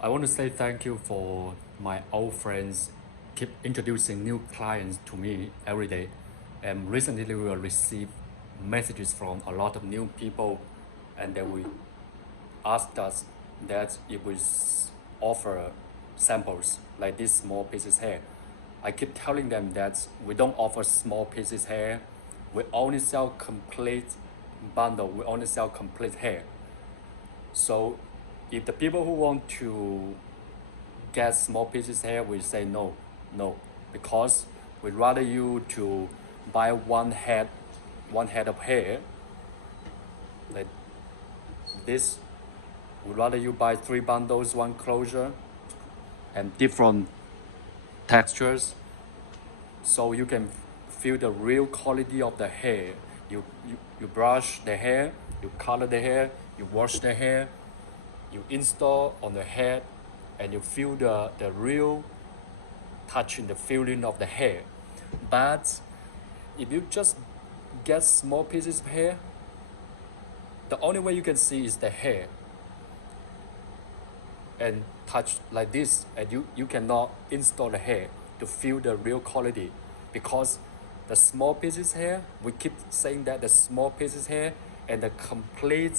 I want to say thank you for my old friends keep introducing new clients to me every day. And recently we will receive messages from a lot of new people, and they will ask us that if we offer samples like these small pieces here. I keep telling them that we don't offer small pieces hair. We only sell complete bundle. We only sell complete hair. So if the people who want to get small pieces hair, we say no, no, because we'd rather you to buy one head of hair like this. We'd rather you buy 3 bundles, one closure, and different textures, so you can feel the real quality of the hair. You brush the hair, you color the hair, you wash the hair, you install on the head, and you feel the real touching, the feeling of the hair. But if you just get small pieces of hair, the only way you can see is the hair and touch like this, and you cannot install the hair to feel the real quality, because the small pieces hair, we keep saying that the small pieces hair and the complete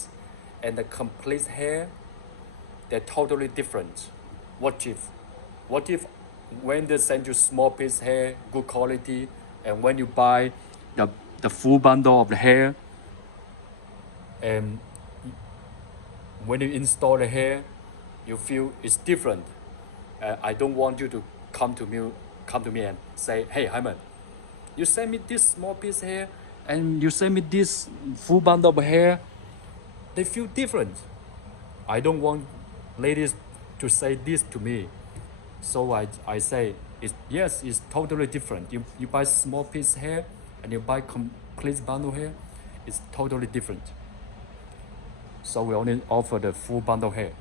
hair, they're totally different. What if when they send you small piece hair, good quality, and when you buy the full bundle of the hair, and when you install the hair, you feel it's different. I don't want you to come to me and say, hey Hyman, you send me this small piece hair and you send me this full bundle of hair, they feel different. I don't want ladies to say this to me. So I say, yes, it's totally different. You buy small piece hair and you buy complete bundle hair, it's totally different. So we only offer the full bundle hair.